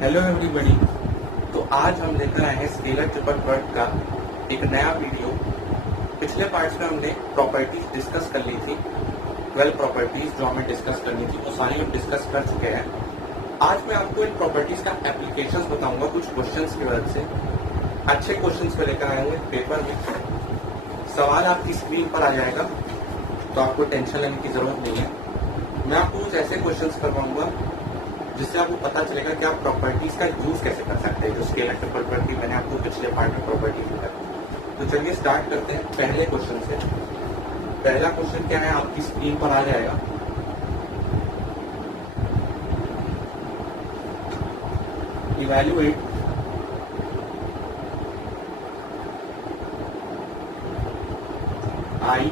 Hello everybody. तो आज हम लेकर आए हैं स्केलर ट्रिपल प्रोडक्ट का एक नया वीडियो। पिछले पार्ट्स में हमने प्रॉपर्टीज डिस्कस कर ली थी। 12 प्रॉपर्टीज जो हमें डिस्कस करनी थी वो सारी हम डिस्कस कर चुके हैं। आज मैं आपको इन प्रॉपर्टीज का एप्लीकेशंस बताऊंगा कुछ क्वेश्चंस की मदद से। अच्छे क्वेश्चंस को लेकर आए हुए पेपर में। सवाल आपकी स्क्रीन पर आ जाएगा तो आपको टेंशन लेने की जरूरत नहीं है। मैं आपको कुछ ऐसे क्वेश्चंस करवाऊंगा जिससे आपको पता चलेगा कि आप प्रॉपर्टीज का यूज कैसे कर सकते हैं। जो स्केलर ट्रिपल प्रॉपर्टी मैंने आपको पिछले पार्ट में प्रॉपर्टीज बताई। तो चलिए स्टार्ट करते हैं पहले क्वेश्चन से। पहला क्वेश्चन क्या है, आपकी स्क्रीन पर आ जाएगा। इवैल्यूएट आई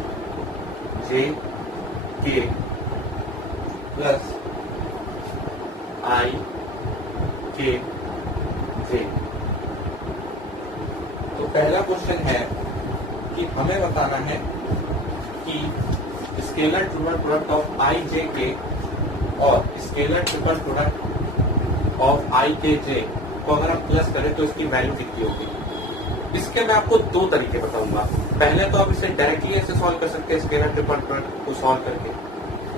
जे के प्लस आई के जे। तो पहला क्वेश्चन है कि हमें बताना है कि स्केलर ट्रिपल प्रोडक्ट ऑफ आई जे के और स्केलर ट्रिपल प्रोडक्ट ऑफ आई के जे को अगर हम प्लस करें तो इसकी वैल्यू कितनी होगी। इसके मैं आपको दो तरीके बताऊंगा। पहले तो आप इसे डायरेक्टली ऐसे सॉल्व कर सकते हैं, स्केलर ट्रिपल प्रोडक्ट को सॉल्व करके।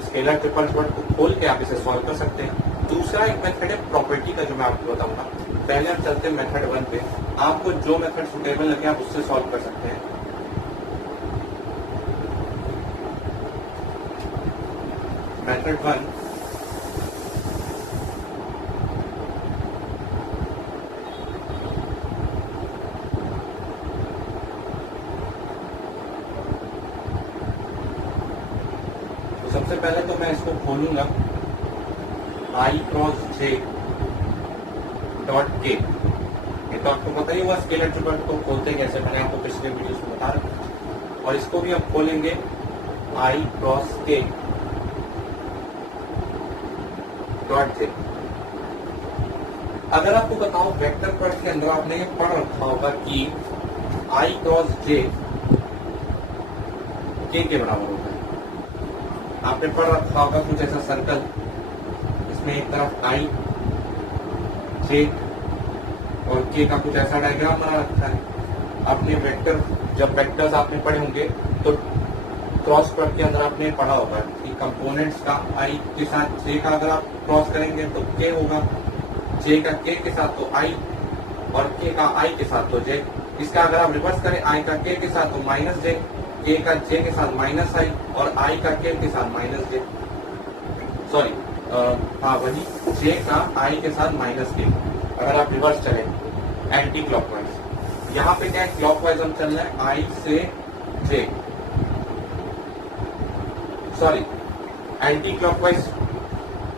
स्केलर ट्रिपल प्रोडक्ट को खोल के आप इसे सॉल्व कर सकते हैं। दूसरा एक मेथड है प्रॉपर्टी का जो मैं आपको बताऊंगा। पहले हम चलते हैं मेथड 1 पे। आपको जो मेथड सुटेबल लगे आप उससे सॉल्व कर सकते हैं। मेथड 1, तो सबसे पहले तो मैं इसको खोलूंगा आई क्रॉस जे डॉट के। ये तो आपको पता ही हुआ स्केलर ट्रिपल को खोलते कैसे, मैंने आपको पिछले वीडियो में बताया। और इसको भी हम खोलेंगे आई क्रॉस के डॉट जे। अगर आपको बताओ वेक्टर प्रोडक्ट के अंदर आपने ये पढ़ रखा होगा कि आई क्रॉस जे के बराबर होता है। आपने पढ़ रखा होगा कुछ ऐसा सर्कल, इसमें एक तरफ आई जे और के का कुछ ऐसा डायग्राम बना रखा है। आपने वेक्टर, जब वेक्टर्स आपने पढ़े होंगे तो क्रॉस प्रोडक्ट के अंदर आपने पढ़ा होगा कि कंपोनेंट्स का आई के साथ जे का अगर आप क्रॉस करेंगे तो के होगा, जे का के साथ तो आई और के का आई के साथ तो जे। इसका अगर आप रिवर्स करें आई का के साथ तो माइनस जे, के का जे के साथ माइनस आई और आई का के साथ माइनस जे। सॉरी, हाँ वही, जे का आई के साथ माइनस के। अगर आप रिवर्स चलें एंटी क्लॉकवाइज, यहाँ पे क्या है क्लॉकवाइज हम चल रहे हैं आई से जे, सॉरी एंटी क्लॉकवाइज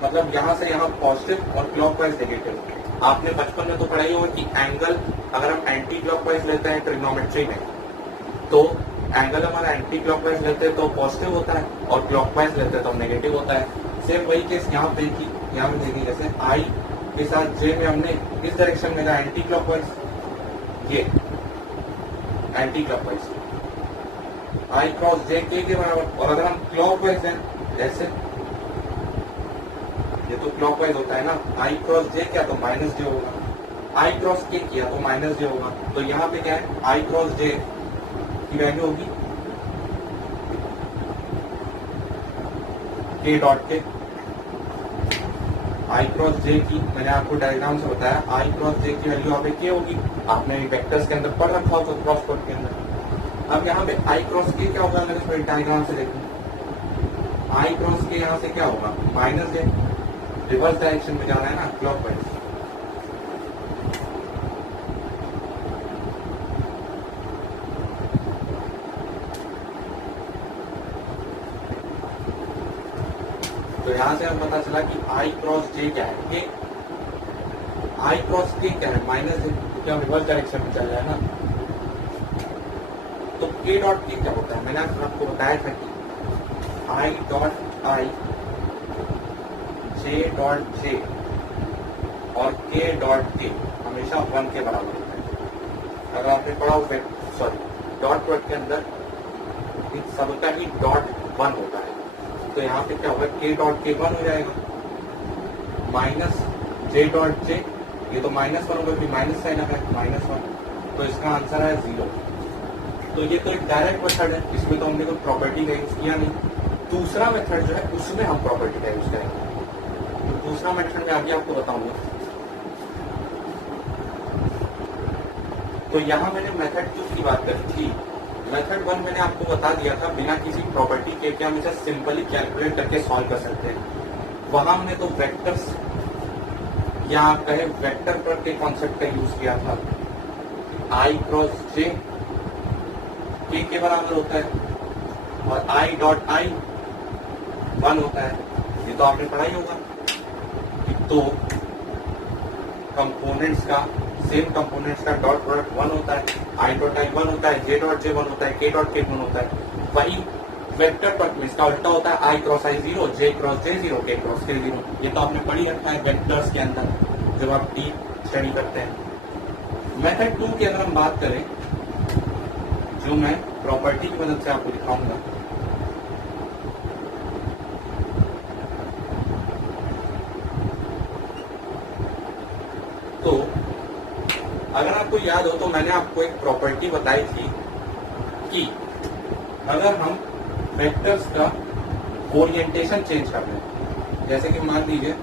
मतलब यहाँ से यहाँ पॉजिटिव और क्लॉकवाइज नेगेटिव। आपने बचपन में तो पढ़ा ही होगा कि एंगल अगर हम एंटी क्लॉकवाइज लेते हैं ट्रिग्नोमेट्री में तो एंगल हमारा एंटी क्लॉकवाइज लेते हैं तो पॉजिटिव होता है और क्लॉकवाइज लेते हैं तो नेगेटिव होता है। सेम वही केस यहाँ पे की, यहाँ पे देखिए जैसे आई के साथ जे में हमने इस डायरेक्शन में एंटी क्लॉकवाइज, ये एंटी क्लॉकवाइज आई क्रॉस जे के बराबर। और अगर हम क्लॉकवाइज हैं जैसे ये तो क्लॉकवाइज होता है ना, आई क्रॉस जे किया तो माइनस जे होगा, आई क्रॉस के किया तो माइनस जे होगा। तो यहाँ पे क्या है आई क्रॉस जे की वैल्यू होगी के डॉट के। आई क्रॉस जे की मैंने आपको डायग्राम से बताया, आई क्रॉस जे की वैल्यू यहाँ पे के होगी। आपने वेक्टर्स के अंदर पढ़ रखा होगा क्रॉस प्रोडक्ट के अंदर। अब यहाँ पे आई क्रॉस के क्या होगा, अगर इसमें डायग्राम से देखूं आई क्रॉस के यहाँ से क्या होगा माइनस जे, रिवर्स डायरेक्शन में जाना है ना क्लॉकवाइज। तो यहाँ से हमें पता चला कि आई क्रॉस जे क्या है, के आई क्रॉस के क्या है माइनस जे, क्योंकि हम रिवर्स डायरेक्शन में चल रहे हैं ना। तो के डॉट के क्या होता है, मैंने आपको बताया था कि I dot I J dot J और के डॉट के हमेशा 1 के बराबर होता है। अगर आपने पढ़ा हो, सॉरी डॉट प्रोडक्ट के अंदर इन सबका ही डॉट 1 होता है। तो यहाँ पे क्या होगा, के डॉट के 1 हो जाएगा माइनस जे डॉट जे ये तो -1 होगा, फिर माइनस साइन आता है -1, तो इसका आंसर है 0। तो ये तो एक डायरेक्ट मेथड है, इसमें तो हमने कोई प्रॉपर्टी का यूज किया नहीं। दूसरा मेथड जो है उसमें हम प्रॉपर्टी का यूज करेंगे। तो दूसरा मेथड मैं आगे आपको बताऊंगा। तो यहाँ मैंने मेथड 2 की बात करी थी। मेथड 1 मैंने आपको बता दिया था बिना किसी प्रॉपर्टी के कि हम इसे सिंपली कैलकुलेट करके सॉल्व कर सकते हैं। वहां हमने तो वेक्टर्स या आप कहे वेक्टर पर के कॉन्सेप्ट का यूज किया था। आई क्रॉस जे के बराबर होता है और आई डॉट आई 1 होता है। ये तो आपने पढ़ा ही होगा कि दो कंपोनेंट्स का सेम कंपोनेंट्स का डॉट प्रोडक्ट 1 होता है, आई डॉट आई 1 होता है, जे डॉट जे 1 होता है, के डॉट के 1 होता है। वही वेक्टर पर में इसका उल्टा होता है, आई क्रॉस आई 0, जे क्रॉस जे 0, के क्रॉस के 0। ये तो आपने पढ़ी रखा है वेक्टर्स के अंदर जब आप डीप स्टडी करते हैं। मेथड 2 की अगर हम बात करें, जो मैं प्रॉपर्टी की मदद से आपको दिखाऊंगा, तो अगर आपको याद हो तो मैंने आपको एक प्रॉपर्टी बताई थी कि अगर हम वेक्टर्स का ओरिएंटेशन चेंज कर दें, जैसे कि मान लीजिए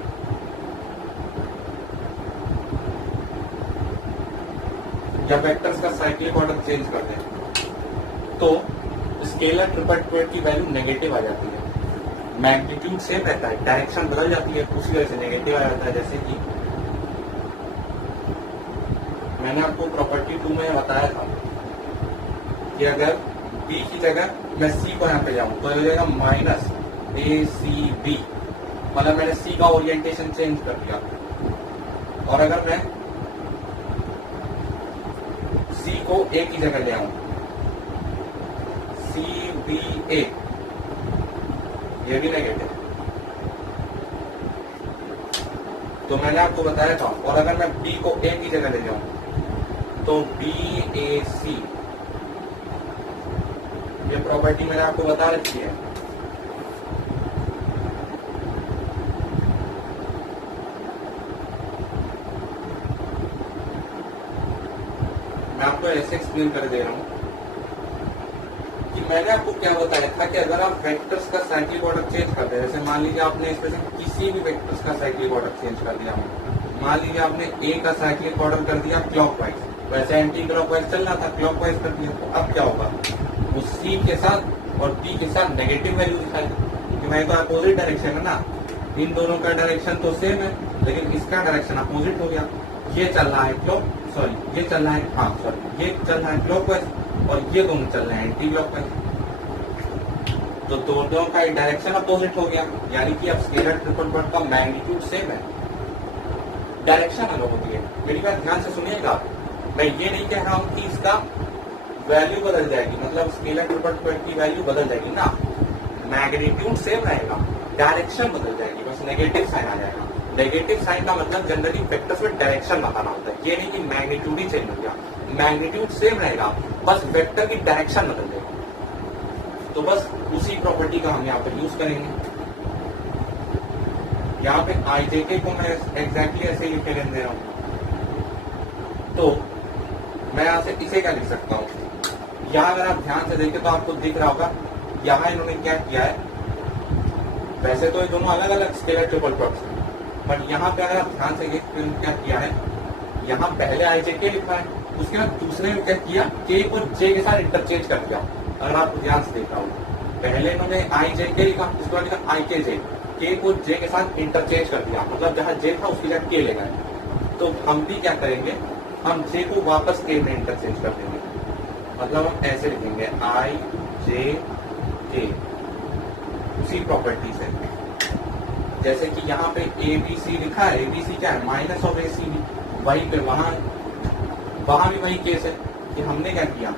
या वेक्टर्स का साइक्लिक ऑर्डर चेंज कर दें, तो स्केलर ट्रिपल प्रोडक्ट की वैल्यू नेगेटिव आ जाती है। मैग्नीट्यूड सेम रहता है, डायरेक्शन बदल जाती है, उसी वजह से नेगेटिव आ जाता है। जैसे कि मैंने आपको प्रॉपर्टी 2 में बताया था कि अगर b की जगह मैं c को यहाँ पे जाऊं तो हो जाएगा -ACB, मतलब मैंने c का ओरिएंटेशन चेंज कर दिया। और अगर मैं c को a की जगह ले आऊं, CBA, ये भी नेगेटिव। तो मैंने आपको बताया था। और अगर मैं b को a की जगह ले जाऊं तो BAC, ये प्रॉपर्टी मैंने आपको बता रखी है। मैं आपको ऐसे एक्सप्लेन कर दे रहा हूं कि मैंने आपको क्या बताया था कि अगर आप वेक्टर्स का साइक्लिक ऑर्डर चेंज कर दे, जैसे मान लीजिए आपने इसमें से किसी भी वेक्टर्स का साइक्लिक ऑर्डर चेंज कर दिया, मान लीजिए आपने ए का साइक्लिक ऑर्डर कर दिया क्लॉकवाइज, वैसे एंटी क्लॉकवाइज चल रहा था, क्लॉकवाइज कर दिया, तो अब क्या होगा, वो सी के साथ और बी के साथ नेगेटिव वैल्यू दिखाएगा, क्योंकि मैं तो अपोजिट डायरेक्शन है ना, इन दोनों का डायरेक्शन तो सेम है, लेकिन इसका डायरेक्शन अपोजिट हो गया। ये चल रहा है ये चल रहा है ये चल रहा है क्लॉकवाइज और ये दोनों चल रहे हैं एंटी क्लॉकवाइज, तो दोनों का डायरेक्शन अपोजिट हो गया, यानी कि अब स्केलर ट्रिपल प्रोडक्ट का मैग्नीट्यूड सेम है, डायरेक्शन अलग होती है। मेरी बात ध्यान से सुनिएगा, मैं ये नहीं कह रहा हूं कि इसका वैल्यू बदल जाएगी, मतलब स्केलर ट्रिपल प्रोडक्ट की वैल्यू बदल जाएगी ना, मैग्नीट्यूड सेम रहेगा, डायरेक्शन बदल जाएगी, बस नेगेटिव साइन आ जाएगा। नेगेटिव साइन का मतलब जनरली वेक्टर्स में डायरेक्शन बताना होता है, ये नहीं कि मैग्नीट्यूड ही चेंज हो गया, मैग्नीट्यूड सेम रहेगा, बस वेक्टर की डायरेक्शन बदल जाएगी। तो बस उसी प्रॉपर्टी का हम यहाँ पर यूज करेंगे। यहाँ पे IJK को मैं एग्जैक्टली ऐसे लिखे रहने दे रहा हूँ, तो मैं यहाँ से इसे क्या लिख सकता हूँ, यहाँ अगर आप ध्यान से देखें तो आपको दिख रहा होगा, यहाँ इन्होंने क्या किया है, वैसे तो ये दोनों अलग अलग स्केलर ट्रिपल प्रोडक्ट्स हैं, बट यहाँ पे अगर आप ध्यान से देखिए क्या किया है, यहाँ पहले IJK लिखा है, उसके बाद दूसरे में क्या किया, K को J के साथ इंटरचेंज कर दिया। अगर आप ध्यान से देखा हो, पहले इन्होंने IJK लिखा, उसके बाद लिखा IKJ, K को J के साथ इंटरचेंज कर दिया, मतलब जहाँ J था उसकी जगह K ले गए। तो हम भी क्या करेंगे, हम J को वापस K में इंटरचेंज कर देंगे, मतलब हम ऐसे लिखेंगे IJK, उसी प्रॉपर्टी से। जैसे कि यहाँ पे ABC लिखा है, ABC क्या है, माइनस ऑफ ACB, वहीं पे वहां भी वही केस है कि हमने क्या किया,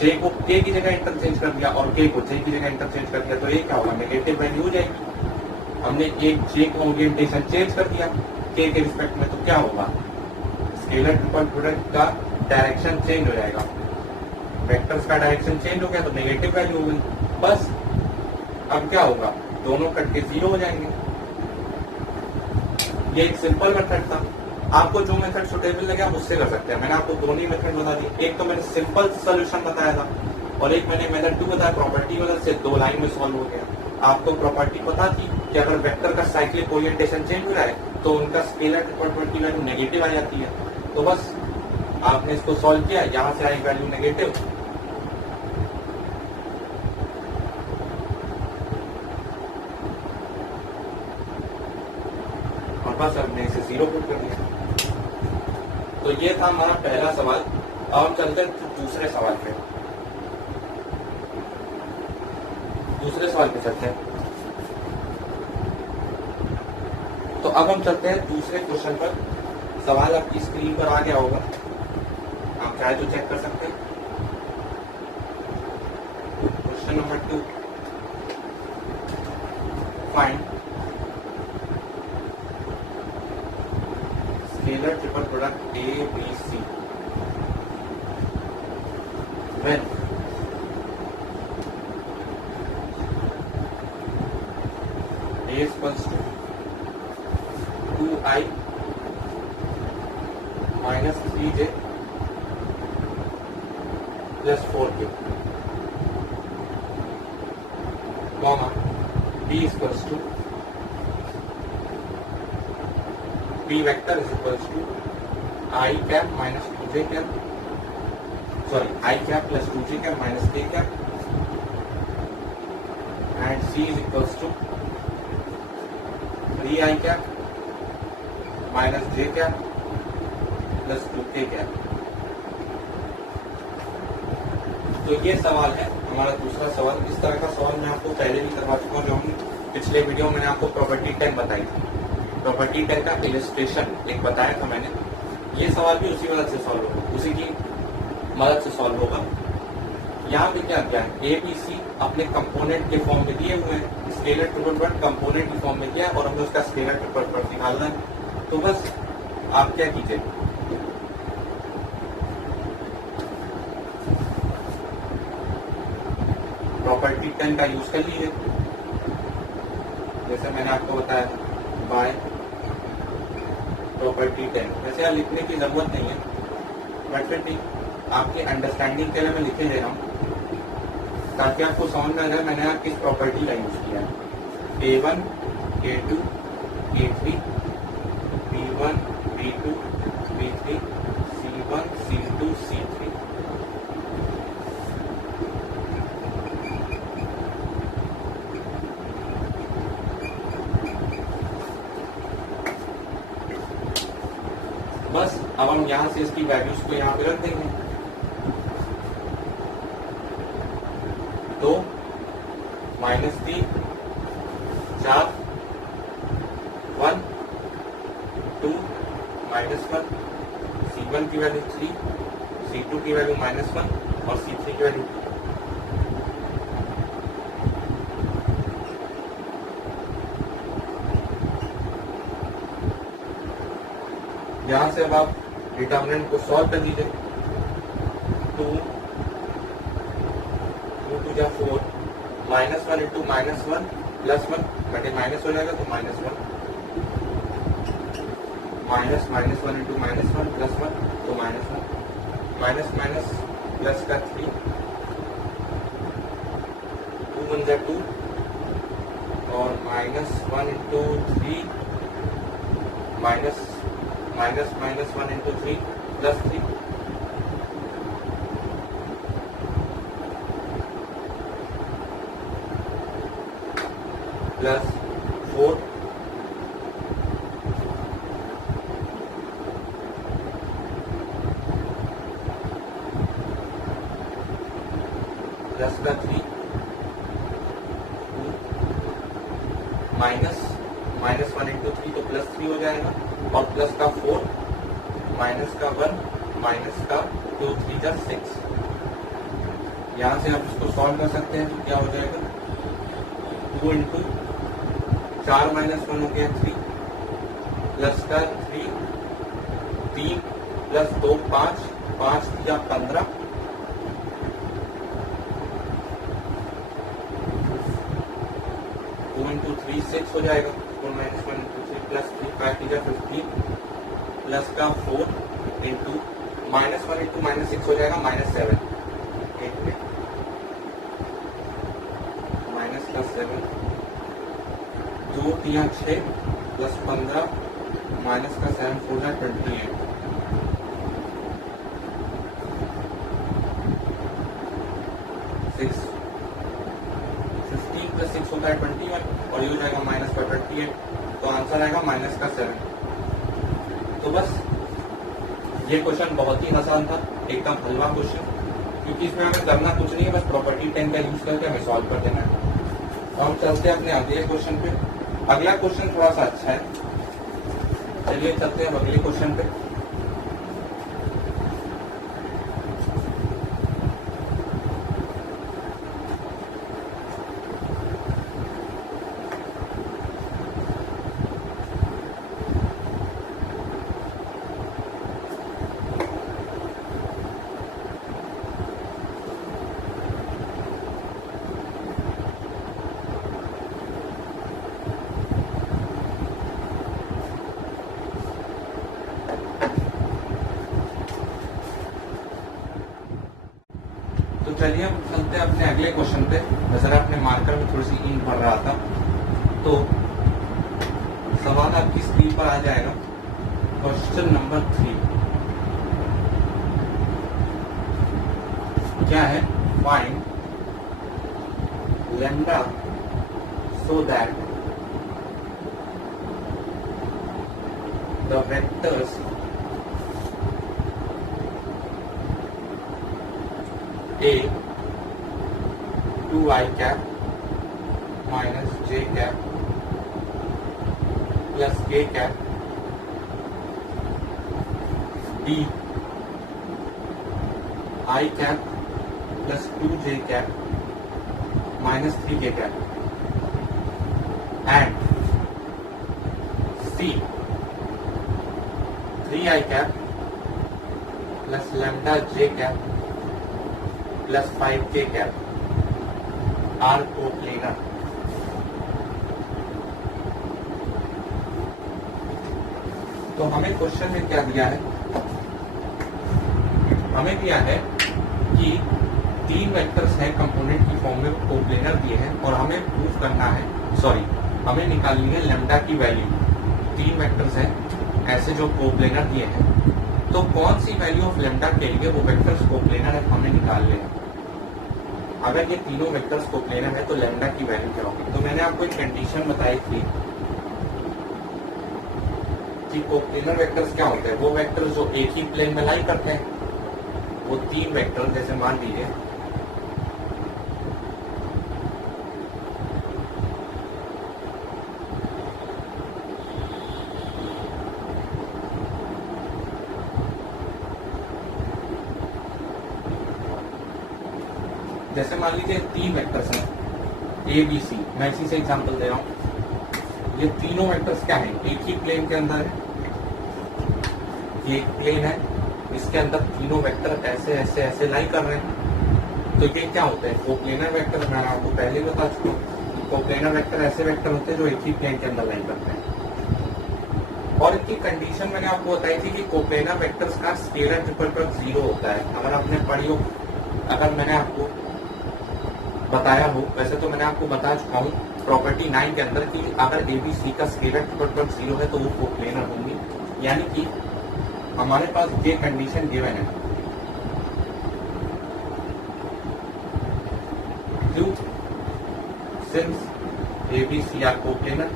J को K की जगह इंटरचेंज कर दिया और K को J की जगह इंटरचेंज कर दिया, तो ये क्या होगा, नेगेटिव वैल्यू हो जाएगी। हमने एक J को ओरिएंटेशन चेंज कर दिया K के रिस्पेक्ट में, तो क्या होगा, स्केलर ट्रिपल प्रोडक्ट का डायरेक्शन चेंज हो जाएगा, वेक्टर्स का डायरेक्शन चेंज हो गया तो नेगेटिव वैल्यू हो गई। बस अब क्या होगा, दोनों कट के 0 हो जाएंगे। ये एक सिंपल मेथड था। आपको जो मेथड सुटेबल लगे आप उससे कर सकते हैं। मैंने आपको दोनों ही मेथड बता दिए, एक तो मैंने सिंपल सोल्यूशन बताया था और एक मैंने मेथड 2 बताया प्रॉपर्टी मदद से, 2 लाइन में सॉल्व हो गया। आपको प्रॉपर्टी पता थी कि अगर वेक्टर का साइक्लिक ओरिएंटेशन चेंज हो रहा है तो उनका स्केलर ट्रिपल की वैल्यू नेगेटिव आ जाती है। तो बस आपने इसको सॉल्व किया, यहाँ से आई वैल्यू नेगेटिव, और बस हमने इसे 0 पुट कर दिया। तो ये था हमारा पहला सवाल। अब हम चलते हैं दूसरे सवाल पे। दूसरे सवाल पे चलते हैं। तो अब हम चलते हैं दूसरे क्वेश्चन पर। सवाल आपकी स्क्रीन पर आ गया होगा, आप चाहे तो चेक कर सकते हैं। Question number 2, find scalar triple product A B C when A equals to 2i minus 3j plus 4k, comma B equals to B vector is equals to I cap minus 2j cap, sorry, I cap plus 2j cap minus k cap, and C is equals to 3i cap minus j cap plus 2k cap। तो ये सवाल है हमारा दूसरा सवाल। इस तरह का सवाल मैं आपको पहले भी करवा चुका हूँ, जो हम पिछले वीडियो में मैंने आपको प्रॉपर्टी 10 बताई थी। प्रॉपर्टी 10 का इलस्ट्रेशन एक बताया था मैंने। ये सवाल भी उसी मदद से सॉल्व होगा, उसी की मदद से सॉल्व होगा। यहाँ पे क्या किया है, ए बी सी अपने कंपोनेंट के फॉर्म में दिए हुए हैं, स्केलर ट्रिपल प्रोडक्ट कंपोनेंट के फॉर्म में दिया है और हमें उसका स्केलर ट्रिपल प्रोडक्ट निकालना है। तो बस आप क्या कीजिए, प्रॉपर्टी 10 का यूज कर लीजिए, जैसे मैंने आपको बताया बाय प्रॉपर्टी 10। वैसे यहाँ लिखने की जरूरत नहीं है, बट फिर भी आपके अंडरस्टैंडिंग के लिए मैं लिखे दे रहा हूँ ताकि आपको समझ में आ जाए मैंने यहाँ किस प्रॉपर्टी का यूज किया है। A1, A2, A3, B1, B2, B3, C1, C2, C3। बस अब हम यहाँ से इसकी वैल्यूज को यहाँ पे रख देंगे। तो -3, 4, 1, 2, -1, C1 की वैल्यू 3, C2 की वैल्यू -1 और C3 की वैल्यू 2। यहां से अब आप डिटर्मिनेंट को सॉल्व कर लीजिए। 2 2 जा 4, -1 इंटू -1 +1 बटे माइनस हो जाएगा तो -1, -1 इंटू -1 +1 तो -1, माइनस माइनस प्लस का 3, 2 1 जा 2 और -1 इंटू 3 -1 इंटू 3 +3 +4 प्लस का 3 -1 इंटू 3 तो +3 हो जाएगा और प्लस का 4 माइनस का 1 माइनस का 2 3 जा 6। यहाँ से आप इसको सॉल्व कर सकते हैं तो क्या हो जाएगा 2 इंटू 4 -1 हो गया 3 प्लस का 3 प्लस 2 5 5 या 15 2 इंटू 3 6 हो जाएगा 4 -1 इंटू 3 प्लस 3 5 या 15 प्लस का 4 इंटू -1 इंटू -6 हो जाएगा -7, 8 में माइनस का 7, 2 3 6 प्लस 15 माइनस का 7 4 है 28, 6 15 प्लस 6 होता है 21 और ये हो जाएगा माइनस का 28, तो आंसर आएगा माइनस का 7। तो बस ये क्वेश्चन बहुत ही आसान था, एकदम हलवा क्वेश्चन, क्योंकि इसमें हमें करना कुछ नहीं है, बस प्रॉपर्टी 10 का यूज करके हमें सॉल्व कर देना है। तो हम चलते हैं अपने अगले क्वेश्चन पे। अगला क्वेश्चन थोड़ा सा अच्छा है, चलिए चलते हैं अगले क्वेश्चन पे। तो चलिए हम चलते हैं अपने अगले क्वेश्चन पे। जैसे आपने मार्कर में थोड़ी सी इंक भर रहा था, तो सवाल आपकी स्क्रीन पर आ जाएगा। क्वेश्चन नंबर 3 क्या है? Find lambda so that the vectors A 2i cap minus j cap plus k cap B I cap plus 2j cap minus 3k cap and C 3i cap plus lambda j cap plus 5k cap are coplanar. तो हमें question में क्या दिया है? हमें दिया है कि 3 वेक्टर्स हैं कंपोनेंट की फॉर्म में, कोप्लेनर दिए हैं और हमें प्रूफ करना है, हमें निकालनी है लैम्डा की वैल्यू। 3 वेक्टर्स हैं ऐसे जो कोप्लेनर दिए हैं, तो कौन सी वैल्यू ऑफ लैम्डा के लिए वो वेक्टर्स कोप्लेनर है हमें निकालने हैं। अगर ये तीनों वेक्टर्स कोप्लेनर है तो लैम्डा की वैल्यू क्या होगी? तो मैंने आपको एक कंडीशन बताई थी कि कोप्लेनर वेक्टर्स क्या होते हैं। वो वेक्टर्स जो एक ही प्लेन में लाई करते हैं, वो 3 वेक्टर, जैसे मान लीजिए मान लीजिए 3 वेक्टर्स हैं ए बी सी, मैं इसी से एग्जांपल दे रहा हूं। ये तीनों वेक्टर्स क्या है? एक ही प्लेन के अंदर है, ये एक प्लेन है, इसके अंदर तीनों वेक्टर ऐसे ऐसे ऐसे लाई कर रहे हैं। तो ये क्या होता है? Coplanar vector. मैं आपको पहले ही बता चुका हूँ, कोप्लेनर वेक्टर ऐसे वेक्टर होते हैं जो एक ही प्लेन के अंदर लाई करते हैं। और इनकी कंडीशन मैंने आपको बताई थी कि कोप्लेनर वेक्टर्स का स्केलर ट्रिपल प्रोडक्ट 0 होता है। अगर आपने पढ़ी हो, अगर मैंने आपको बताया हो, वैसे तो मैंने आपको बता चुका हूँ प्रॉपर्टी 9 के अंदर कि अगर ABC का स्केलर ट्रिपल प्रोडक्ट 0 है तो वो कोप्लेनर होंगी। यानी कि हमारे पास ये कंडीशन गिवन है। क्यों? सिंस ABC आर कोप्लेनर,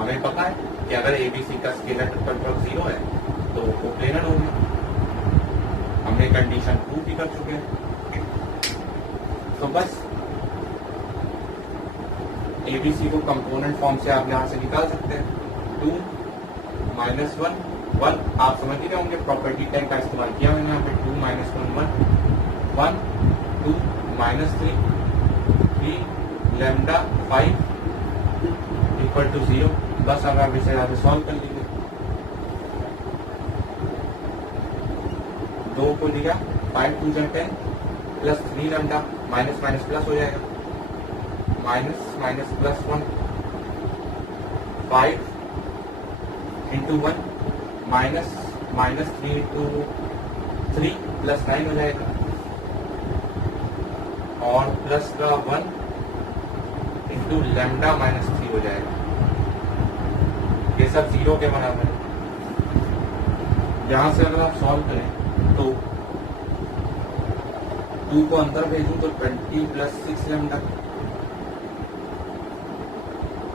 हमें पता है कि अगर ABC का स्केलर ट्रिपल प्रोडक्ट 0 है तो वो कोप्लेनर होंगे। हमने कंडीशन प्रूव भी कर चुके हैं। तो बस ABC को कंपोनेंट फॉर्म से आप यहां से निकाल सकते हैं। 2 - 1 1, आप समझ ही रहे होंगे, प्रॉपर्टी 10 का इस्तेमाल किया मैंने यहाँ पे। 2 - 1 1 1 2 -3 3 लैम्डा 5 इक्वल टू 0। बस अब आप इसे यहाँ पे सॉल्व कर लीजिए। 2 को लिया, 5 2 10 plus 3 lambda, minus minus plus हो जाएगा, minus minus plus 1 5 into 1 minus 3 into 3 plus 9 हो जाएगा, और प्लस का 1 इंटू लैम्डा माइनस 3 हो जाएगा। ये सब 0 के बराबर है। यहां से अगर आप सॉल्व करें तो 2 को अंदर भेजूं तो 20 प्लस 6 लैम्डा।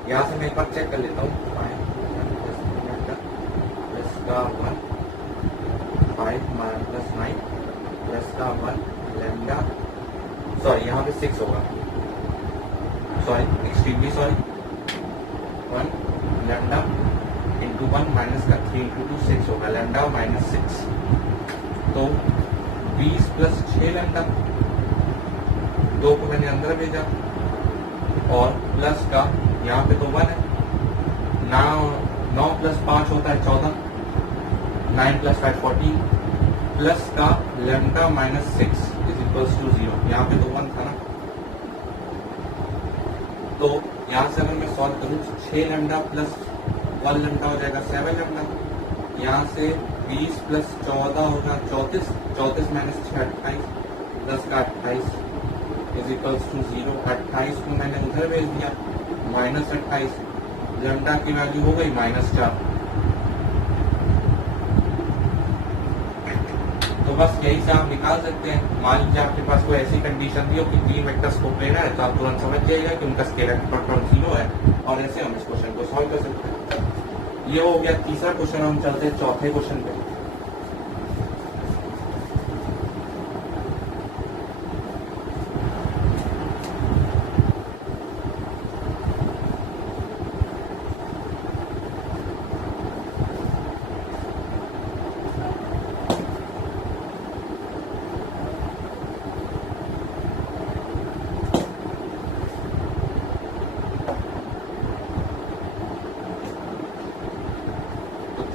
यहां से मैं एक बार चेक कर लेता हूँ, प्लस का 1 5 प्लस 9 प्लस का 1 लैम्डा, सॉरी यहाँ पे 6 होगा, sorry extremely sorry, 1 lambda into 1 minus का 3 इंटू 2 6 होगा, लैम्डा माइनस 6, तो 20 प्लस 6 लैम्डा, 2 को मैंने अंदर भेजा, और प्लस का यहाँ पे तो 1 है, 9 प्लस 5 होता है 14, 9 प्लस 5 14, प्लस का lambda minus 6 is equals to 0, यहाँ पे तो 1 था ना, तो यहाँ से अगर मैं सॉल्व करूँ 6 लैम्डा प्लस 1 लैम्डा हो जाएगा 7 लैम्डा, यहाँ से 20 प्लस 14 होगा 34, 34 माइनस 6 28, प्लस का 28 इज इक्वल्स टू 0, 28 को मैंने उधर भेज दिया, माइनस 28, लैम्डा की वैल्यू हो गई -4। तो बस यही से आप निकाल सकते हैं। मान लीजिए आपके पास कोई ऐसी कंडीशन दी हो कि 3 वेक्टर्स को प्लेनर है, तो आप तुरंत समझ जाइएगा कि उनका स्केलर फैक्टर 0 है, और ऐसे हम इस क्वेश्चन को सॉल्व कर सकते हैं। ये हो गया तीसरा क्वेश्चन। हम चलते हैं चौथे क्वेश्चन पे।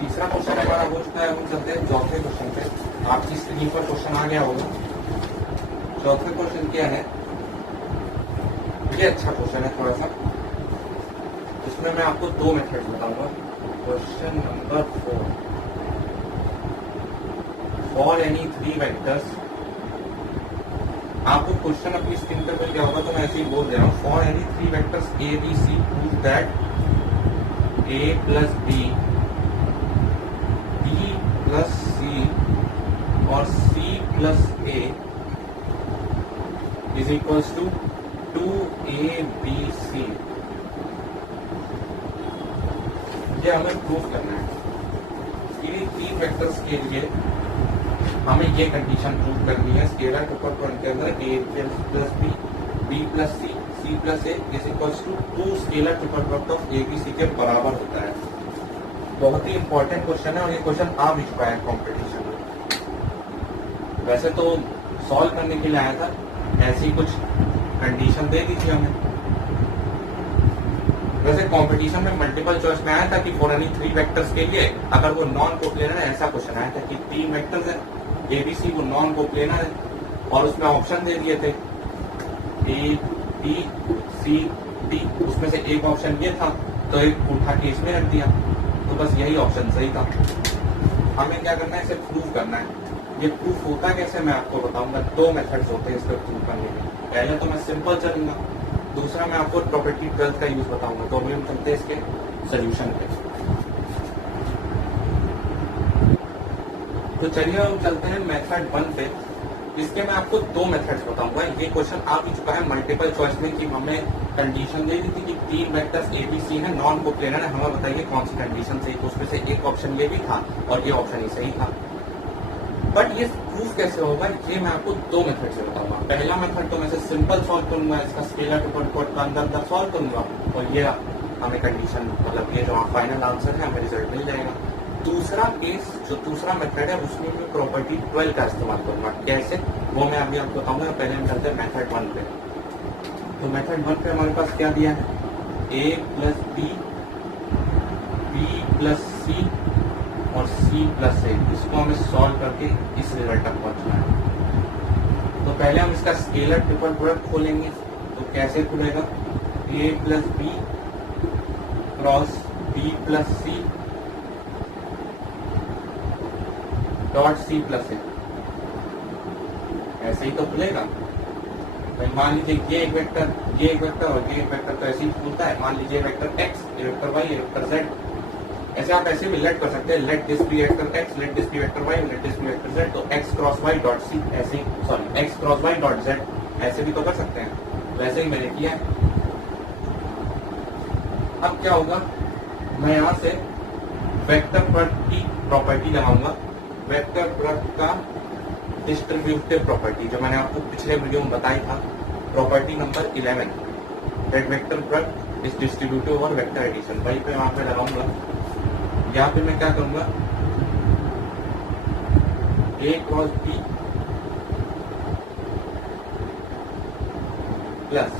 तीसरा क्वेश्चन हमारा हो चुका है। हम चलते हैं चौथे क्वेश्चन पे। आपकी स्क्रीन पर क्वेश्चन आ गया होगा। चौथे क्वेश्चन क्या है, ये अच्छा क्वेश्चन है थोड़ा सा। इसमें मैं आपको 2 मेथड बताऊंगा। Question number 4, for any 3 vectors. आपको क्वेश्चन अपनी स्क्रीन पर मिल गया होगा, तो मैं ऐसे ही बोल दे रहा हूँ। For any 3 vectors A B C, prove that A plus B, B plus C और C plus A is equals to 2ABC। ये हमें प्रूव करना है कि 3 वेक्टर्स के लिए हमें ये कंडीशन प्रूव करनी है। स्केलर ट्रिपल के अंदर A plus B, B plus C, C plus A is equals to 2 scalar triple product of A B C के बराबर होता है। बहुत ही इंपॉर्टेंट क्वेश्चन है, और ये क्वेश्चन आ भी चुका है कंपटीशन में। वैसे तो सॉल्व करने के लिए आया था, ऐसी कुछ कंडीशन दे दी थी हमें। वैसे कंपटीशन में मल्टीपल चॉइस में आया था कि फॉर एनी 3 वेक्टर्स के लिए अगर वो नॉन कोप्लेनर है, ऐसा क्वेश्चन आया था कि 3 वेक्टर्स है एबीसी, वो नॉन कोप्लेनर है, और उसमें ऑप्शन दे दिए थे ए बी सी डी। उसमें से एक ऑप्शन ये था, तो एक उठा के इसमें रख दिया, तो बस यही ऑप्शन सही था। हमें क्या करना है, इसे प्रूव करना है। ये प्रूफ होता कैसे मैं आपको बताऊंगा। 2 मेथड्स होते हैं इसको प्रूव करने के। पहले तो मैं सिंपल चलूंगा, दूसरा मैं आपको प्रॉपर्टी 12 का यूज बताऊंगा। तो अभी हम चलते हैं इसके सोल्यूशन पे। तो चलिए हम चलते हैं मेथड 1 पे। इसके मैं आपको 2 मेथड्स बताऊंगा। ये क्वेश्चन आ भी चुका है मल्टीपल चॉइस में कि हमें कंडीशन दे दी थी कि 3 वेक्टर्स ए बी सी है, नॉन कोप्लेनर है, हमें बताइए कौन सी कंडीशन सही। तो उसमें से एक ऑप्शन ये भी था और ये ऑप्शन ही सही था। बट ये प्रूफ कैसे होगा, ये मैं आपको 2 मेथड से बताऊंगा। पहला मेथड तो मैं सिंपल सॉल्व करूंगा, इसका स्केलर टू कोड का अंदर सॉल्व करूंगा, और ये हमें कंडीशन, मतलब ये जो फाइनल आंसर है हमें रिजल्ट मिल जाएगा। दूसरा केस, जो दूसरा मेथड है, उसमें मैं प्रॉपर्टी 12 का इस्तेमाल करूंगा। कैसे, वो मैं अभी आपको बताऊंगा। पहले हम चलते हैं मेथड 1 पे। तो मेथड 1 पे हमारे पास क्या दिया है, ए plus B, B plus C और सी प्लस ए। इसको हमें सॉल्व करके इस रिजल्ट तक पहुंचना है। तो पहले हम इसका स्केलर ट्रिपल प्रोडक्ट खोलेंगे। तो कैसे खुलेगा, A plus B cross B plus C dot C plus A, ऐसे ही तो खुलेगा भाई। मान लीजिए ये एक वेक्टर, ये एक वेक्टर और ये एक वेक्टर, तो ऐसे ही खुलता है। मान लीजिए वेक्टर एक्स, ये वेक्टर वाई, ये वेक्टर जेड, ऐसे आप ऐसे भी लेट कर सकते हैं, let this be vector X, let this be vector Y, let this be vector Z, तो X cross Y dot C, ऐसे ही sorry X cross Y dot Z, ऐसे भी तो कर सकते हैं। वैसे ही मैंने किया है। अब क्या होगा, मैं यहां से वेक्टर प्रोडक्ट की प्रॉपर्टी लगाऊंगा, वेक्टर प्रोडक्ट का डिस्ट्रीब्यूटिव प्रॉपर्टी, जो मैंने आपको पिछले वीडियो में बताया था, property number 11, that vector product is distributive और वेक्टर एडिशन। वहीं पे वहां पे लगाऊंगा। यहाँ पे मैं क्या करूंगा, ए cross B plus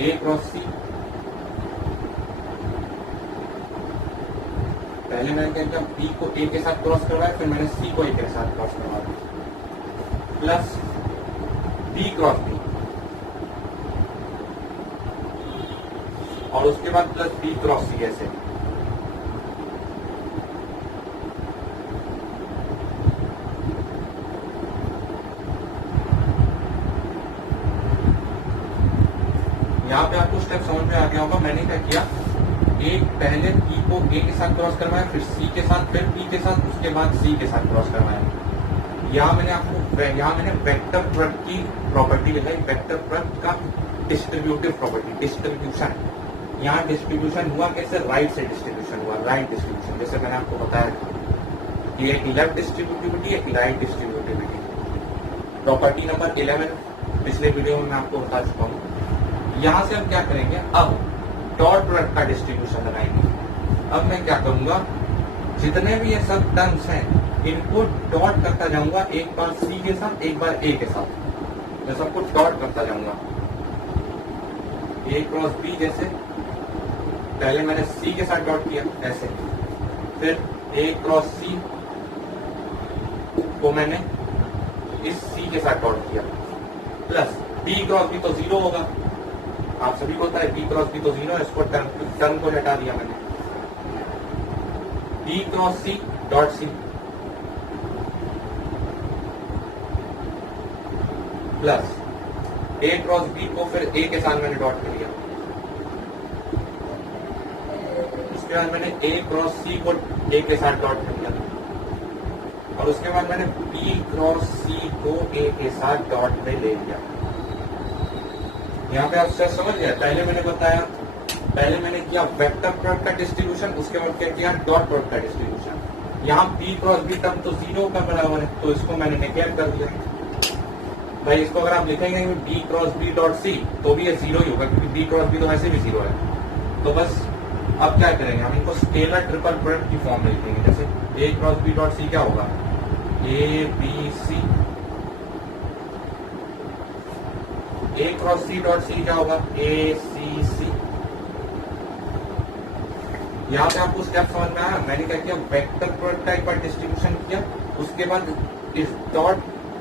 A cross सी, पहले मैंने क्या किया, बी को ए के साथ क्रॉस करवाया, फिर मैंने सी को ए के साथ क्रॉस करवा दिया, प्लस बी क्रॉस बी, और उसके बाद प्लस बी क्रॉस सी, ऐसे। यहाँ पे आपको स्टेप समझ में आ गया होगा। मैंने क्या किया, एक पहले बी को ए के साथ क्रॉस करवाया, फिर सी के साथ, फिर बी के साथ, उसके बाद सी के साथ क्रॉस करवाया। यहाँ मैंने वेक्टर प्रोडक्ट की प्रॉपर्टी लगाई, वेक्टर प्रोडक्ट का डिस्ट्रीब्यूटिव प्रॉपर्टी, डिस्ट्रीब्यूशन। यहाँ डिस्ट्रीब्यूशन हुआ कैसे, राइट से डिस्ट्रीब्यूशन हुआ, राइट डिस्ट्रीब्यूशन, जैसे मैंने आपको बताया कि एक लेफ्ट डिस्ट्रीब्यूटिविटी, एक राइट डिस्ट्रीब्यूटिविटी। प्रॉपर्टी नंबर 11 पिछले वीडियो में मैं आपको बता चुका हूँ। यहां से हम क्या करेंगे, अब डॉट प्रोडक्ट का डिस्ट्रीब्यूशन लगाएंगे। अब मैं क्या करूंगा, जितने भी ये सब टर्म्स हैं इनको डॉट करता जाऊंगा, एक बार सी के साथ, एक बार ए के साथ, मैं सबको डॉट करता जाऊंगा। ए क्रॉस बी, जैसे पहले मैंने सी के साथ डॉट किया ऐसे, फिर ए क्रॉस सी को मैंने इस सी के साथ डॉट किया, प्लस बी क्रॉस बी तो 0 होगा, आप सभी को पता है बी क्रॉस बी तो 0 है, इसको टर्म को हटा दिया मैंने, B cross C dot C, plus A cross B को फिर ए के साथ मैंने डॉट कर लिया, उसके बाद मैंने ए क्रॉस सी को ए के साथ डॉट कर लिया, और उसके बाद मैंने बी क्रॉस सी को ए के साथ डॉट में ले लिया। यहाँ पे आप समझ गए, पहले मैंने बताया, पहले मैंने किया वेक्टर प्रोडक्ट का डिस्ट्रीब्यूशन, उसके बाद क्या किया, डॉट प्रोडक्ट का डिस्ट्रीब्यूशन। यहाँ बी क्रॉस बी टर्म तो 0 का बराबर है, तो इसको मैंने नेगलेक्ट कर दिया। भाई इसको अगर आप लिखेंगे B cross B dot C, तो भी ये 0 ही होगा, क्योंकि बी क्रॉस बी तो वैसे भी 0 है। तो बस अब क्या करेंगे, हम इनको स्केलर ट्रिपल प्रोडक्ट की फॉर्म में लिखेंगे। जैसे A cross B dot C क्या होगा, A B C, A cross C dot C क्या होगा, ए सी सी। यहाँ पे आपको स्टेप समझ में आया। मैंने क्या किया, वेक्टर प्रोडक्ट का एक बार डिस्ट्रीब्यूशन किया, उसके बाद इस डॉट,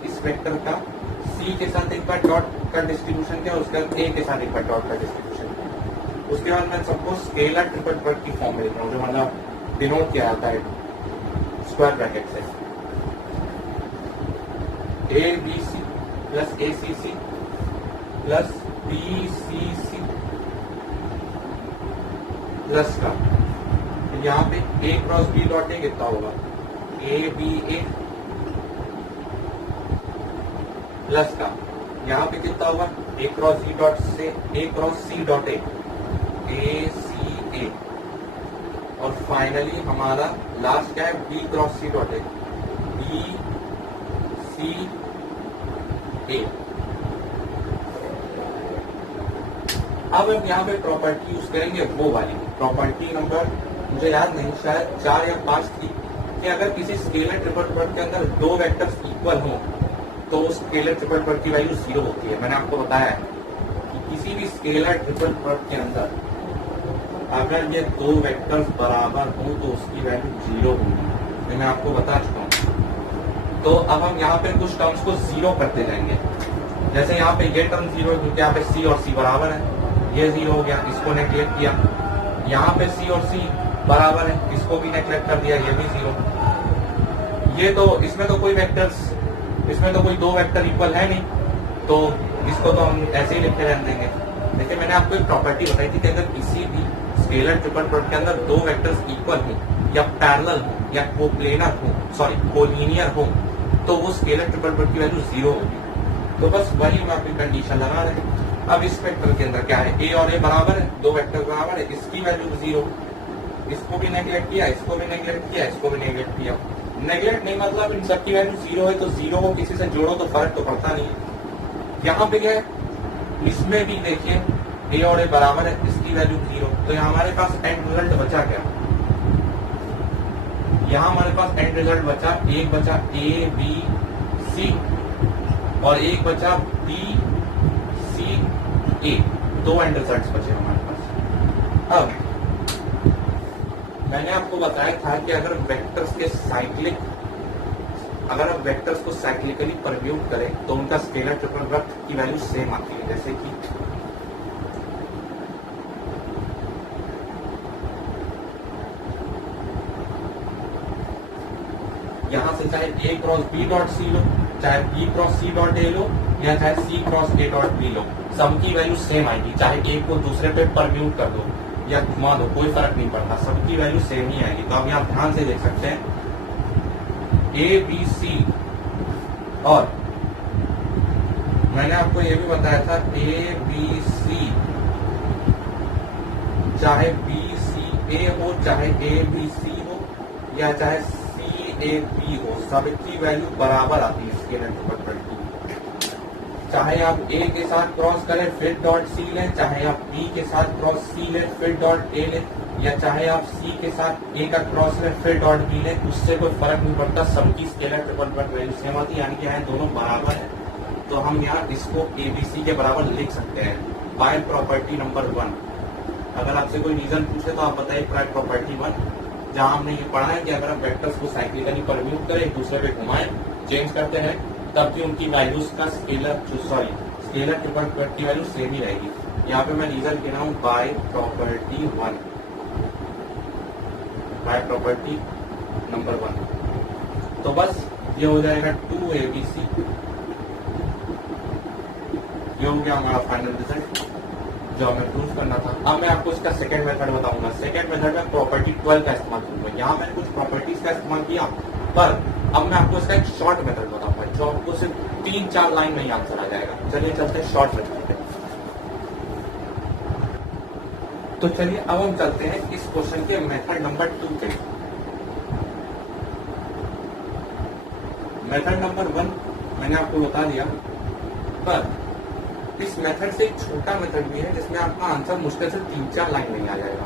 इस वेक्टर का सी के साथ एक बार डॉट का डिस्ट्रीब्यूशन किया, उसके बाद ए के साथ एक बार डॉट का डिस्ट्रीब्यूशन किया। उसके बाद मैं सबको स्केलर ट्रिपल प्रोडक्ट की फॉर्म में लिख रहा हूँ, जो मतलब डिनोट किया जाता है स्क्वायर ब्रैकेट से, A B C plus A C C plus B C C plus का, यहाँ पे A cross B dot A कितना होगा, ए बी ए प्लस का, यहाँ पे कितना होगा, ए क्रॉस सी डॉट से ए क्रॉस सी डॉट ए सी ए, और फाइनली हमारा लास्ट क्या है, B cross C dot A, B C A. अब हम यहाँ पे प्रॉपर्टी यूज करेंगे, वो वाली प्रॉपर्टी नंबर मुझे याद नहीं, शायद 4 या 5 थी, कि अगर किसी स्केलर ट्रिपल प्रोडक्ट के अंदर 2 वेक्टर्स इक्वल हो तो उस स्केलर ट्रिपल प्रोडक्ट की वैल्यू 0 होती है। मैंने आपको बताया है कि किसी भी स्केलर ट्रिपल प्रोडक्ट के अंदर अगर ये 2 वेक्टर्स बराबर हो तो उसकी वैल्यू 0 होगी, मैं आपको बता चुका हूँ। तो अब हम यहाँ पे कुछ टर्म्स को 0 करते जाएंगे। जैसे यहाँ पे ये टर्म 0 है क्योंकि यहाँ पे सी और सी बराबर है, ये 0 हो गया, इसको नेग्लेक्ट किया। यहाँ पे सी और सी बराबर है, इसको भी नेग्लेक्ट कर दिया, ये भी 0। ये तो इसमें तो कोई वेक्टर्स, इसमें तो कोई दो वेक्टर इक्वल है नहीं, तो इसको तो हम ऐसे ही लिखे रहने देंगे। देखिए मैंने आपको एक प्रॉपर्टी बताई थी कि अगर किसी भी स्केलर ट्रिपल प्रोडक्ट के अंदर दो वेक्टर्स इक्वल हो या पैरेलल हो या कोप्लेनर हो, सॉरी कोलिनियर हो, तो वो स्केलर ट्रिपल प्रोडक्ट की वैल्यू 0 होगी। तो बस वही हम आपकी कंडीशन लगा रहे हैं। अब इस वेक्टर के अंदर क्या है, ए और ए बराबर है, दो वेक्टर बराबर है, इसकी वैल्यू 0, इसको भी नेगलेक्ट किया, इसको भी नेगलेक्ट किया, इसको भी नेगलेक्ट किया। नेगलेक्ट नहीं मतलब इन सबकी वैल्यू 0 है, तो 0 को किसी से जोड़ो तो फर्क तो पड़ता नहीं है। यहाँ पे क्या है, इसमें भी देखिए ए और ए बराबर है, इसकी वैल्यू 0, तो यहाँ हमारे पास एंड रिजल्ट बचा क्या, यहाँ हमारे पास एंड रिजल्ट बचा, एक बचा ए बी सी और एक बचा बी सी ए, दो एंड रिजल्ट बचे हमारे पास। अब मैंने आपको बताया था कि अगर वेक्टर्स के साइक्लिक, अगर आप वेक्टर्स को साइक्लिकली परम्यूट करें तो उनका स्केलर ट्रिपल प्रोडक्ट की वैल्यू सेम आती है। जैसे कि यहां से चाहे A cross B dot C लो, चाहे B cross C dot A लो, या चाहे C cross A dot B लो, सबकी वैल्यू सेम आएगी। चाहे एक को दूसरे पे परम्यूट कर दो या घुमा दो, कोई फर्क नहीं पड़ता, सबकी वैल्यू सेम ही आएगी। तो आप यहाँ ध्यान से देख सकते हैं ए बी सी, और मैंने आपको ये भी बताया था ए बी सी, चाहे बी सी ए हो, चाहे ए बी सी हो, या चाहे सी ए बी हो, सबकी वैल्यू बराबर आती है स्केलर ट्रिपल प्रोडक्ट की। चाहे आप ए के साथ क्रॉस करें फिर डॉट सी लें, चाहे आप बी के साथ क्रॉस सी लें फिर डॉट ए लें, या चाहे आप सी के साथ ए का क्रॉस लें फिर डॉट बी लें, उससे कोई फर्क नहीं पड़ता, सबकी scalar triple product value same आती है, यानी कि है दोनों बराबर है। तो हम यहाँ इसको एबीसी के बराबर लिख सकते हैं बाय प्रॉपर्टी नंबर 1। अगर आपसे कोई रीजन पूछे तो आप बताइए बाय प्रॉपर्टी 1, जहां हमने ये पढ़ा है कि अगर आप वेक्टर्स को साइक्लिकली परम्यूट करें, एक दूसरे पे घुमाएं, चेंज करते हैं, तब भी उनकी वैल्यूज का स्केलर ट्रिपल प्रोडक्ट की वैल्यू सेम ही रहेगी। यहाँ पे मैं रीजन कह रहा हूँ by property 1, by property number 1। तो बस ये हो जाएगा 2abc, ये हो गया हमारा फाइनल रिजल्ट जो हमें प्रूव करना था। अब मैं आपको इसका सेकंड मेथड बताऊंगा। सेकंड मेथड में प्रॉपर्टी 12 का इस्तेमाल करूंगा। यहाँ मैंने कुछ प्रॉपर्टीज का इस्तेमाल किया, पर अब मैं आपको इसका एक शॉर्ट मेथड बताऊंगा जो आपको सिर्फ 3-4 लाइन में ही आंसर आ जाएगा। चलिए चलते हैं शॉर्ट मेथड पे। तो चलिए अब हम चलते हैं इस क्वेश्चन के मेथड नंबर 2 पे। मेथड नंबर 1 मैंने आपको बता दिया, पर इस मेथड से एक छोटा मेथड भी है जिसमें आपका आंसर मुश्किल से 3-4 लाइन में ही आ जाएगा।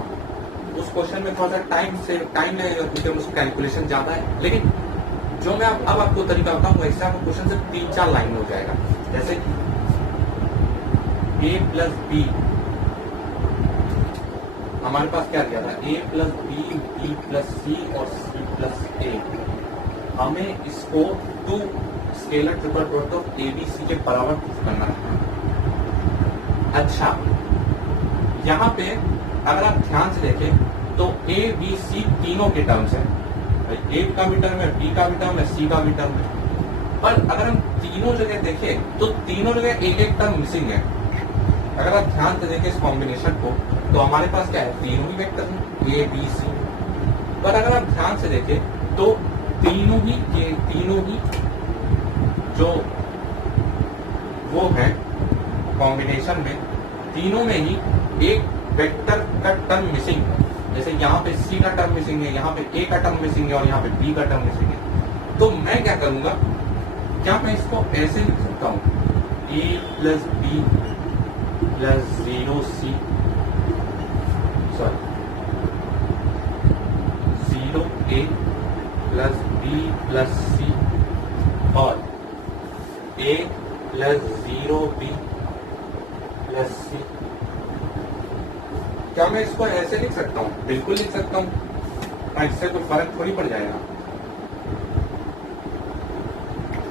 उस क्वेश्चन में थोड़ा सा टाइम लगेगा क्योंकि उसकी कैलकुलेशन ज्यादा है, लेकिन जो मैं अब आपको तरीका बताऊंगा इससे आपको क्वेश्चन से 3-4 लाइन में हो जाएगा। जैसे a प्लस बी, हमारे पास क्या दिया था, a plus B, B plus C और सी प्लस ए। हमें इसको 2 scalar triple product of A B C के बराबर प्रूफ करना है। अच्छा, यहाँ पे अगर आप ध्यान से देखें तो ए बी सी तीनों के टर्म्स हैं, ए का भी टर्म है, बी का भी टर्म है, सी का भी टर्म है, पर अगर हम तीनों जगह देखें तो तीनों जगह एक एक टर्म मिसिंग है। अगर आप ध्यान से देखें इस कॉम्बिनेशन को तो हमारे पास क्या है, तीनों ही वेक्टर हैं ए बी सी, पर अगर आप ध्यान से देखें तो तीनों ही जो वो है कॉम्बिनेशन में, तीनों में ही एक वेक्टर का टर्म मिसिंग है। जैसे यहाँ पे सी का टर्म मिसिंग है, यहाँ पे ए का टर्म मिसिंग है और यहाँ पे बी का टर्म मिसिंग है। तो मैं क्या करूंगा, क्या मैं इसको ऐसे लिख सकता हूँ, A plus B plus 0c, sorry 0a plus B plus C और a प्लस 0b प्लस सी। क्या मैं इसको ऐसे लिख सकता हूँ? बिल्कुल लिख सकता हूँ, इससे कोई फर्क थोड़ी पड़ जाएगा।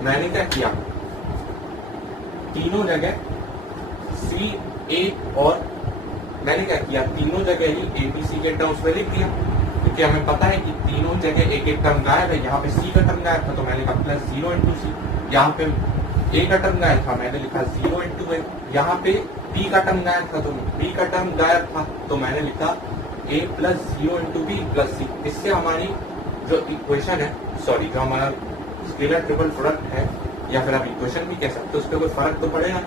मैंने क्या किया, तीनों जगह सी ए और मैंने क्या किया, तीनों जगह ही एबीसी के टर्म्स में लिख दिया। क्योंकि हमें पता है कि तीनों जगह एक एक टर्म गायब है। यहाँ पे सी का टर्म गायब था तो मैंने लिखा प्लस 0 इंटू सी। यहाँ पे ए का टर्म गायब था, मैंने लिखा 0 इंटू ए। यहाँ पे बी का टर्म गायब था तो बी का टर्म गायब था तो मैंने लिखा ए प्लस 0 इंटू बी प्लस सी। इससे हमारी जो इक्वेशन है, सॉरी जो हमारा स्केलर ट्रिपल प्रोडक्ट है या फिर आप इक्वेशन भी कह सकते हो, उस पर कोई फर्क तो पड़ेगा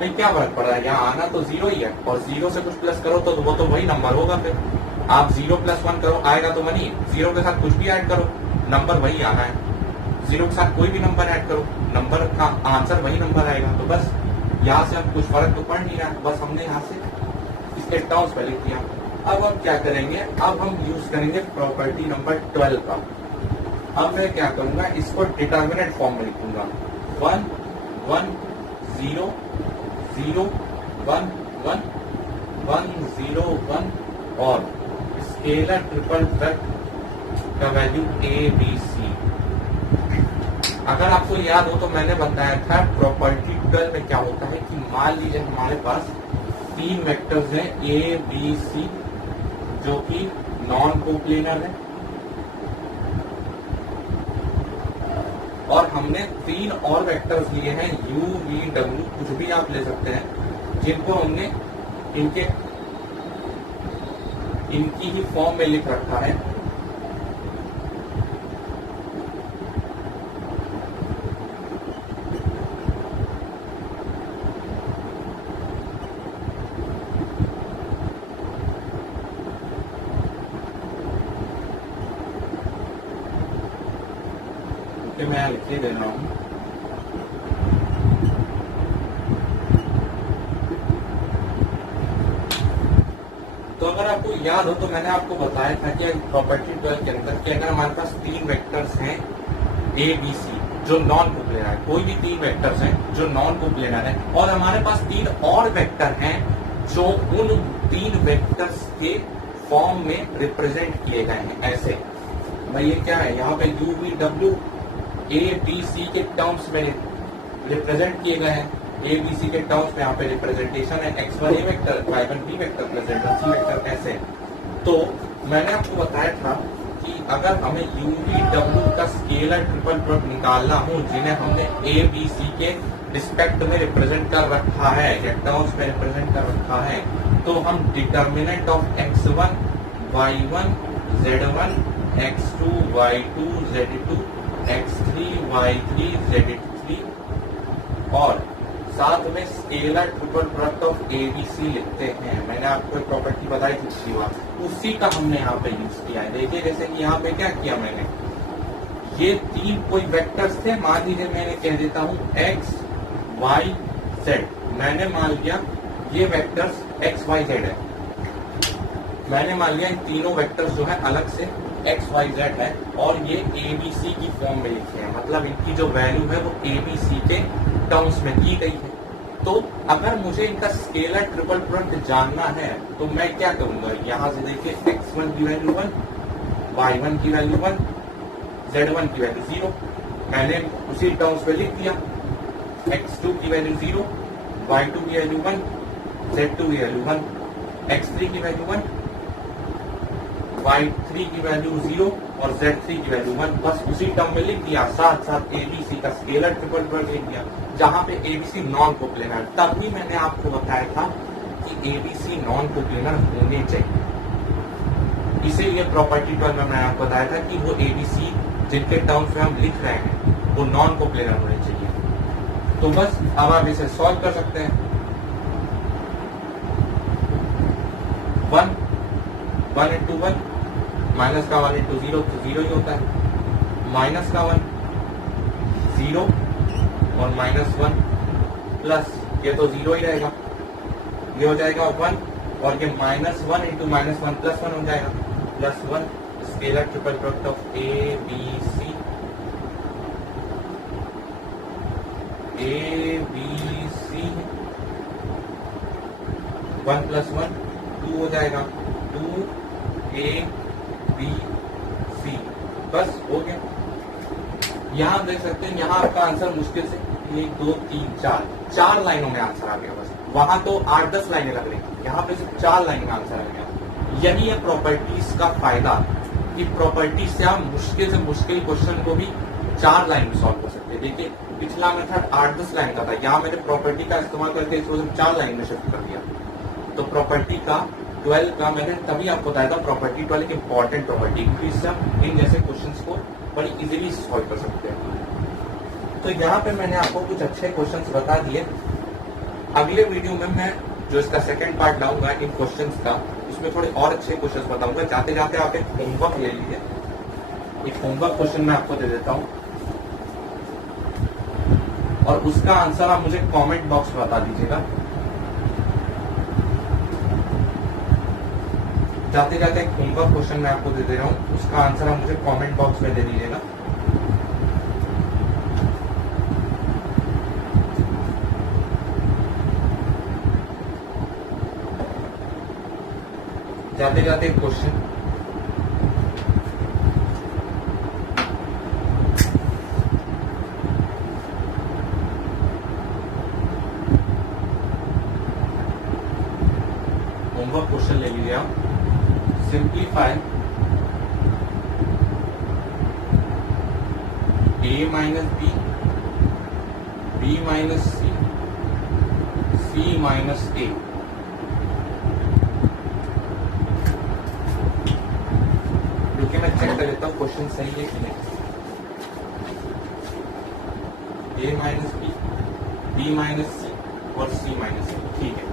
नहीं। क्या फर्क पड़ रहा है, यहाँ आना तो 0 ही है और 0 से कुछ प्लस करो तो वो तो वही नंबर होगा। फिर आप 0 प्लस 1 करो आएगा तो 1 ही। 0 के साथ कुछ भी ऐड करो नंबर वही आना है। 0 के साथ कोई भी नंबर ऐड करो नंबर का आंसर वही नंबर आएगा। तो बस यहाँ से हम कुछ फर्क तो पड़ नहीं रहा, बस हमने यहाँ से इसके टर्म्स पे लिख दिया। अब हम क्या करेंगे, अब हम यूज करेंगे प्रॉपर्टी नंबर 12 का। अब मैं क्या करूंगा, इसको डिटर्मिनेंट फॉर्म में लिखूंगा। 1 1 0 0 1 1 1 0 1 और स्केलर ट्रिपल प्रोडक्ट का वैल्यू ए बी सी। अगर आपको याद हो तो मैंने बताया था प्रॉपर्टी 12 में क्या होता है कि मान लीजिए हमारे पास 3 वेक्टर्स हैं ए बी सी जो कि नॉन कोप्लेनर है और हमने 3 और वेक्टर्स लिए हैं यू वी डब्ल्यू, कुछ भी आप ले सकते हैं, जिनको हमने इनकी ही फॉर्म में लिख रखा है। मैं लिख दे रहा हूं। तो अगर आपको याद हो तो मैंने आपको बताया था कि प्रॉपर्टी 12 के अंदर कि अगर हमारे पास 3 वेक्टर्स हैं ए बी सी जो नॉन कोप्लेनर है, कोई भी 3 वेक्टर्स हैं जो नॉन कोप्लेनर है और हमारे पास 3 और वेक्टर हैं जो उन 3 वेक्टर्स के फॉर्म में रिप्रेजेंट किए गए हैं। ऐसे भाई ये क्या है, यहाँ पे U V W A B C के टर्म्स में रिप्रेजेंट किए गए हैं। ए बी सी के टर्म्स में यहाँ पे रिप्रेजेंटेशन है x1 A vector, y1 B vector plus z1 C vector ऐसे। तो मैंने आपको बताया था कि अगर हमें यू वी डब्ल्यू का स्केलर ट्रिपल प्रोडक्ट निकालना हो जिन्हें हमने ए बी सी के रिस्पेक्ट में रिप्रेजेंट कर रखा है या टर्म्स में रिप्रेजेंट कर रखा है, तो हम determinant of x1 y1 z1 x2 y2 z2 x3 y3 z3 और साथ में scalar triple product of A B C लिखते हैं। मैंने आपको एक प्रॉपर्टी बताई थी पिछली बार, उसी का हमने यहाँ पे यूज किया है। देखिए जैसे कि यहाँ पे क्या किया मैंने, ये 3 कोई वेक्टर्स थे, मान लीजिए मैंने कह देता हूँ x y z। मैंने मान लिया ये वेक्टर्स x y z है, मैंने मान लिया इन तीनों वेक्टर्स जो है अलग से x y z है और ये ए बी सी की फॉर्म में लिखे हैं, मतलब इनकी जो वैल्यू है वो ए बी सी के टर्म्स में दी गई है। तो अगर मुझे इनका स्केलर ट्रिपल प्रोडक्ट जानना है तो मैं क्या करूंगा, यहाँ से देखिए x1 की वैल्यू 1, y1 की वैल्यू 1, z1 की वैल्यू 0, मैंने उसी टर्म्स में लिख दिया। x2 की वैल्यू 0, y2 की वैल्यू 1, z2 की वैल्यू 1, x3 की वैल्यू 1, y3 की वैल्यू 0 और z3 की वैल्यू 1, बस उसी टर्म में लिख दिया। साथ साथ एबीसी का स्केलर ट्रिपल प्रोडक्ट लिख दिया जहां पे एबीसी नॉन कोप्लेनर। तब भी मैंने आपको बताया था कि एबीसी नॉन कोप्लेनर होने चाहिए, इसीलिए प्रॉपर्टी 12 में मैंने आपको बताया था कि वो एबीसी जिनके टर्म्स में हम लिख रहे हैं वो नॉन कोप्लेनर होने चाहिए। तो बस अब आप इसे सॉल्व कर सकते हैं। 1 इंटू 1 माइनस का 1 इंटू 0 तो 0 ही होता है, माइनस का 1 0 और माइनस 1 प्लस ये तो 0 ही रहेगा, ये हो जाएगा 1 और ये माइनस 1 इंटू माइनस 1 प्लस 1 हो जाएगा, plus 1 scalar triple product of A B C, A B C 1 plus 1 2 हो जाएगा, 2 ए बी सी, बस हो गया। यहाँ देख सकते हैं, यहाँ आपका आंसर मुश्किल से 1 2 3 4 लाइनों में आंसर आ गया। बस वहां तो 8-10 लाइनें लग रही, यहाँ पे सिर्फ 4 लाइन में आंसर आ गया। यही है प्रॉपर्टीज का फायदा कि प्रॉपर्टी से आप मुश्किल से मुश्किल क्वेश्चन को भी 4 लाइन में सॉल्व कर सकते हैं। देखिए पिछला मेथड 8-10 लाइन का था, यहाँ मैंने प्रॉपर्टी का इस्तेमाल करके इसको 4 लाइन में शिफ्ट कर दिया। तो प्रॉपर्टी का 12 का मैंने तभी आपको बताया था, प्रॉपर्टी 12 एक इंपॉर्टेंट प्रॉपर्टी, क्योंकि इससे हम इन जैसे क्वेश्चंस को बड़ी इजीली सॉल्व कर सकते हैं। तो यहाँ पे मैंने आपको कुछ अच्छे क्वेश्चंस बता दिए। अगले वीडियो में मैं जो इसका सेकंड पार्ट लाऊंगा इन क्वेश्चंस का, उसमें थोड़े और अच्छे क्वेश्चंस बताऊंगा। जाते जाते आप एक होमवर्क ले लीजिए। एक होमवर्क क्वेश्चन मैं आपको दे देता हूँ और उसका आंसर आप मुझे कमेंट बॉक्स में बता दीजिएगा। जाते जाते एक होमवर्क क्वेश्चन मैं आपको दे दे रहा हूँ, उसका आंसर आप मुझे कमेंट बॉक्स में दे दीजिएगा। जाते जाते एक क्वेश्चन, होमवर्क क्वेश्चन ले लीजिए आप। Simplify a minus B, B minus C, C minus A. रुकिए मैं चेक कर लेता हूँ क्वेश्चन सही है कि नहीं। a minus B, B minus C और सी माइनस ए, ठीक है।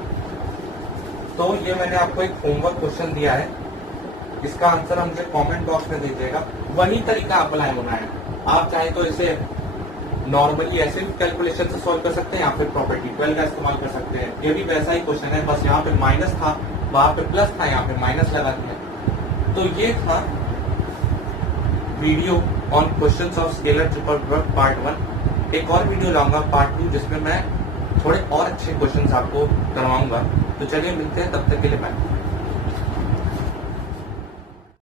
तो ये मैंने आपको एक होमवर्क क्वेश्चन दिया है, इसका आंसर आप मुझे कमेंट बॉक्स में दीजिएगा। वही तरीका अप्लाई होना है। आप चाहे तो इसे नॉर्मली ऐसे कैलकुलेशन से सॉल्व कर सकते हैं या फिर प्रॉपर्टी 12 का इस्तेमाल कर सकते हैं। ये भी वैसा ही क्वेश्चन है, बस यहाँ पे माइनस था, वहां पे प्लस था, यहाँ पे माइनस लगा दिया। तो ये था video on questions of scalar triple product part 1। एक और वीडियो लाऊंगा पार्ट 2, जिसमें मैं थोड़े और अच्छे क्वेश्चंस आपको करवाऊंगा। तो चलिए मिलते हैं, तब तक के लिए बाय।